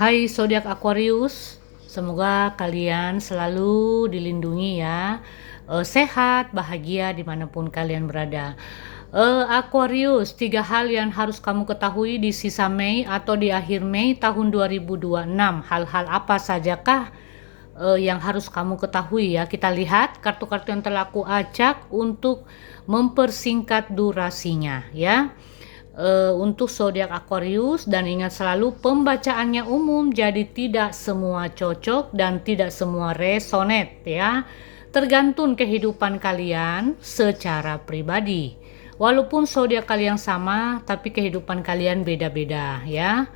Hai zodiak Aquarius, semoga kalian selalu dilindungi ya, sehat, bahagia dimanapun kalian berada. Aquarius, 3 hal yang harus kamu ketahui di sisa Mei atau di akhir Mei tahun 2026. Hal-hal apa sajakah yang harus kamu ketahui ya? Kita lihat kartu-kartu yang telah aku acak untuk mempersingkat durasinya ya. Untuk zodiak Aquarius, dan ingat selalu pembacaannya umum, jadi tidak semua cocok dan tidak semua resonate ya, tergantung kehidupan kalian secara pribadi. Walaupun zodiak kalian sama tapi kehidupan kalian beda-beda ya.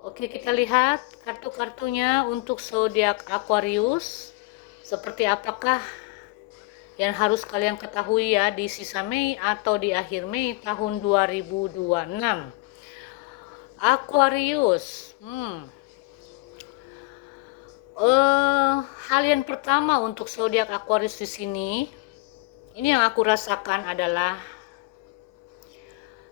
Oke, kita lihat kartu-kartunya untuk zodiak Aquarius. Seperti apakah yang harus kalian ketahui ya di sisa Mei atau di akhir Mei tahun 2026. Aquarius. Hal yang pertama untuk zodiak Aquarius di sini, ini yang aku rasakan adalah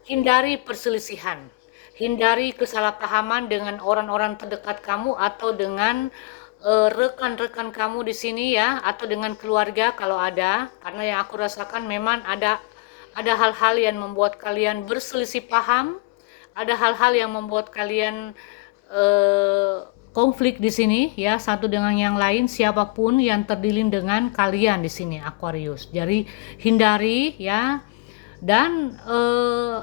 hindari perselisihan. Hindari kesalahpahaman dengan orang-orang terdekat kamu atau dengan rekan-rekan kamu di sini ya, atau dengan keluarga kalau ada, karena yang aku rasakan memang ada hal-hal yang membuat kalian berselisih paham, ada hal-hal yang membuat kalian konflik di sini ya, satu dengan yang lain, siapapun yang terdealing dengan kalian di sini Aquarius. Jadi hindari ya. Dan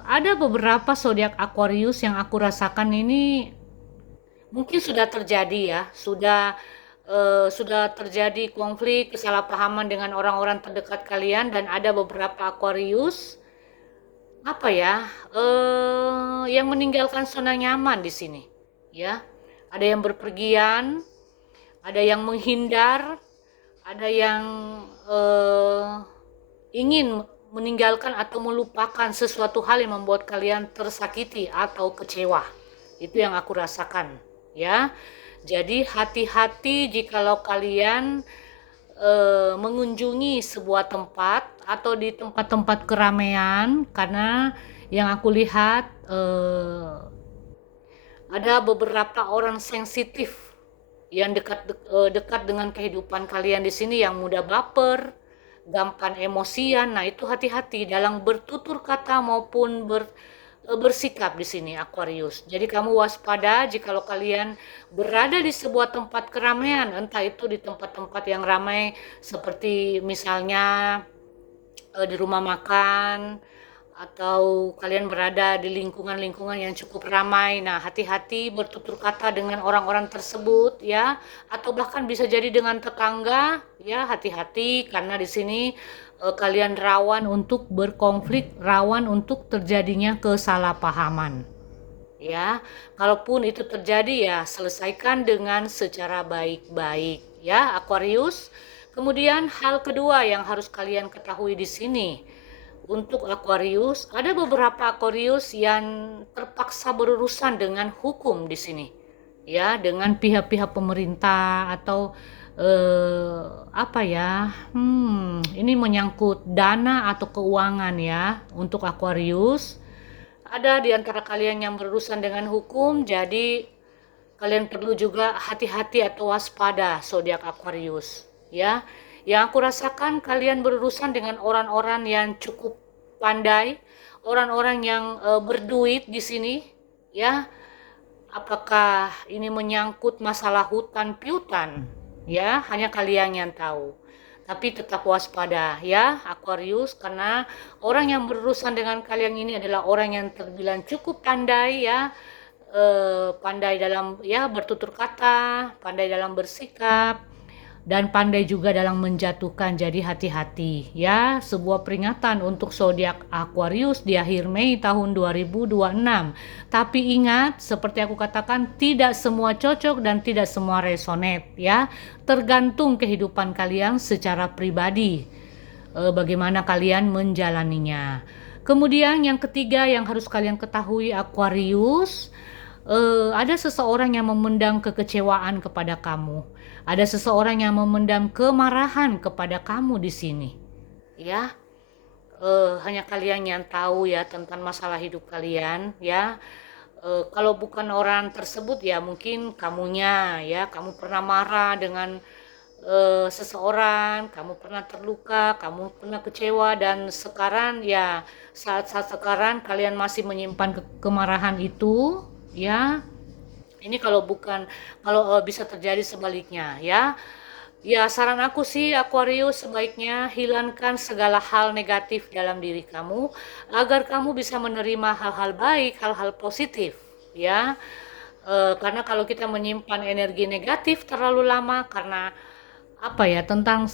ada beberapa zodiak Aquarius yang aku rasakan ini mungkin sudah terjadi ya, sudah terjadi konflik, kesalahpahaman dengan orang-orang terdekat kalian, dan ada beberapa Aquarius yang meninggalkan zona nyaman di sini ya. Ada yang berpergian, ada yang menghindar, ada yang ingin meninggalkan atau melupakan sesuatu hal yang membuat kalian tersakiti atau kecewa. Itu yang aku rasakan ya. Jadi hati-hati jikalau kalian mengunjungi sebuah tempat atau di tempat-tempat keramaian, karena yang aku lihat ada beberapa orang sensitif yang dekat dengan kehidupan kalian di sini, yang mudah baper, gampang emosian. Nah, itu hati-hati dalam bertutur kata maupun bersikap di sini Aquarius. Jadi kamu waspada jikalau kalian berada di sebuah tempat keramaian, entah itu di tempat-tempat yang ramai seperti misalnya di rumah makan, atau kalian berada di lingkungan-lingkungan yang cukup ramai. Nah, hati-hati bertutur kata dengan orang-orang tersebut ya, atau bahkan bisa jadi dengan tetangga ya. Hati-hati karena di sini kalian rawan untuk berkonflik, rawan untuk terjadinya kesalahpahaman ya. Kalaupun itu terjadi ya selesaikan dengan secara baik-baik ya Aquarius. Kemudian hal kedua yang harus kalian ketahui di sini untuk Aquarius, ada beberapa Aquarius yang terpaksa berurusan dengan hukum di sini ya, dengan pihak-pihak pemerintah atau ini menyangkut dana atau keuangan ya untuk Aquarius. Ada di antara kalian yang berurusan dengan hukum, jadi kalian perlu juga hati-hati atau waspada zodiak Aquarius ya. Yang aku rasakan kalian berurusan dengan orang-orang yang cukup pandai, orang-orang yang berduit di sini ya. Apakah ini menyangkut masalah hutan piutang ya, hanya kalian yang tahu. Tapi tetap waspada ya Aquarius, karena orang yang berurusan dengan kalian ini adalah orang yang terbilang cukup pandai ya, pandai dalam ya bertutur kata, pandai dalam bersikap, dan pandai juga dalam menjatuhkan. Jadi hati-hati ya. Sebuah peringatan untuk zodiak Aquarius di akhir Mei tahun 2026. Tapi ingat, seperti aku katakan, tidak semua cocok dan tidak semua resonate ya. Tergantung kehidupan kalian secara pribadi, bagaimana kalian menjalaninya. Kemudian yang ketiga yang harus kalian ketahui Aquarius, ada seseorang yang memendam kekecewaan kepada kamu. Ada seseorang yang memendam kemarahan kepada kamu di sini. Ya, hanya kalian yang tahu ya tentang masalah hidup kalian ya. kalau bukan orang tersebut ya mungkin kamunya ya, kamu pernah marah dengan seseorang, kamu pernah terluka, kamu pernah kecewa, dan sekarang ya saat-saat sekarang kalian masih menyimpan kemarahan itu ya. Ini kalau bukan, kalau bisa terjadi sebaliknya ya. Ya, saran aku sih Aquarius, sebaiknya hilangkan segala hal negatif dalam diri kamu agar kamu bisa menerima hal-hal baik, hal-hal positif ya. Karena kalau kita menyimpan energi negatif terlalu lama karena apa ya, tentang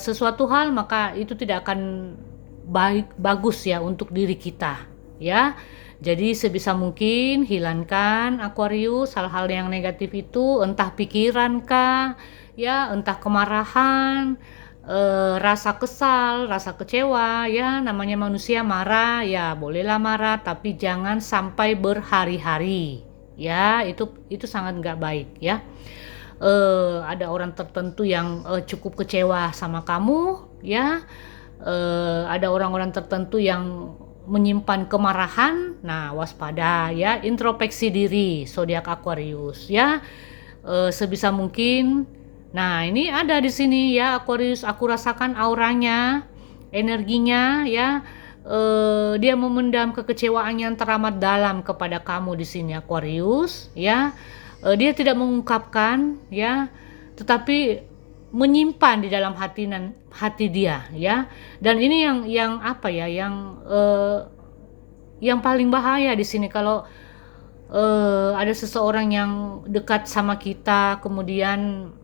sesuatu hal, maka itu tidak akan bagus ya untuk diri kita ya. Jadi sebisa mungkin hilangkan Aquarius hal-hal yang negatif itu, entah pikiran kah ya, entah kemarahan, rasa kesal, rasa kecewa ya, namanya manusia marah ya, bolehlah marah tapi jangan sampai berhari-hari ya, itu sangat nggak baik ya. Ada orang tertentu yang cukup kecewa sama kamu ya, ada orang-orang tertentu yang menyimpan kemarahan. Nah, waspada ya, introspeksi diri zodiak Aquarius ya, sebisa mungkin. Nah, ini ada di sini ya Aquarius, aku rasakan auranya, energinya ya. Dia memendam kekecewaan yang teramat dalam kepada kamu di sini Aquarius ya. Dia tidak mengungkapkan ya, tetapi menyimpan di dalam hati dia ya. Dan ini yang apa ya, yang paling bahaya di sini kalau ada seseorang yang dekat sama kita, kemudian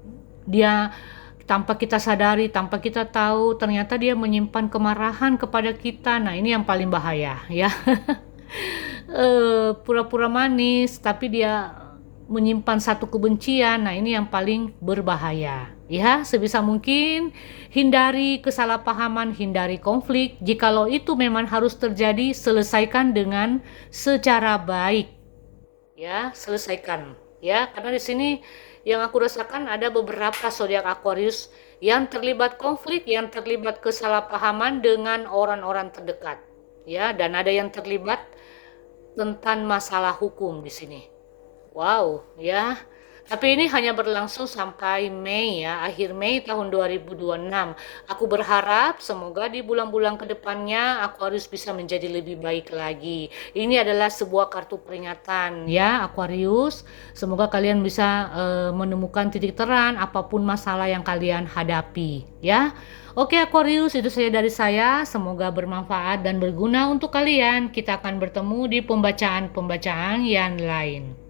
dia tanpa kita sadari, tanpa kita tahu, ternyata dia menyimpan kemarahan kepada kita. Nah, ini yang paling bahaya ya. Pura-pura manis tapi dia menyimpan satu kebencian. Nah, ini yang paling berbahaya ya. Sebisa mungkin hindari kesalahpahaman, hindari konflik. Jikalau itu memang harus terjadi, selesaikan dengan secara baik ya, selesaikan ya. Karena di sini yang aku rasakan ada beberapa zodiak Aquarius yang terlibat konflik, yang terlibat kesalahpahaman dengan orang-orang terdekat ya, dan ada yang terlibat tentang masalah hukum di sini. Wow, ya. Tapi ini hanya berlangsung sampai Mei ya, akhir Mei tahun 2026. Aku berharap semoga di bulan-bulan kedepannya Aquarius bisa menjadi lebih baik lagi. Ini adalah sebuah kartu peringatan ya Aquarius. Semoga kalian bisa menemukan titik terang apapun masalah yang kalian hadapi ya. Oke Aquarius, itu saja dari saya. Semoga bermanfaat dan berguna untuk kalian. Kita akan bertemu di pembacaan-pembacaan yang lain.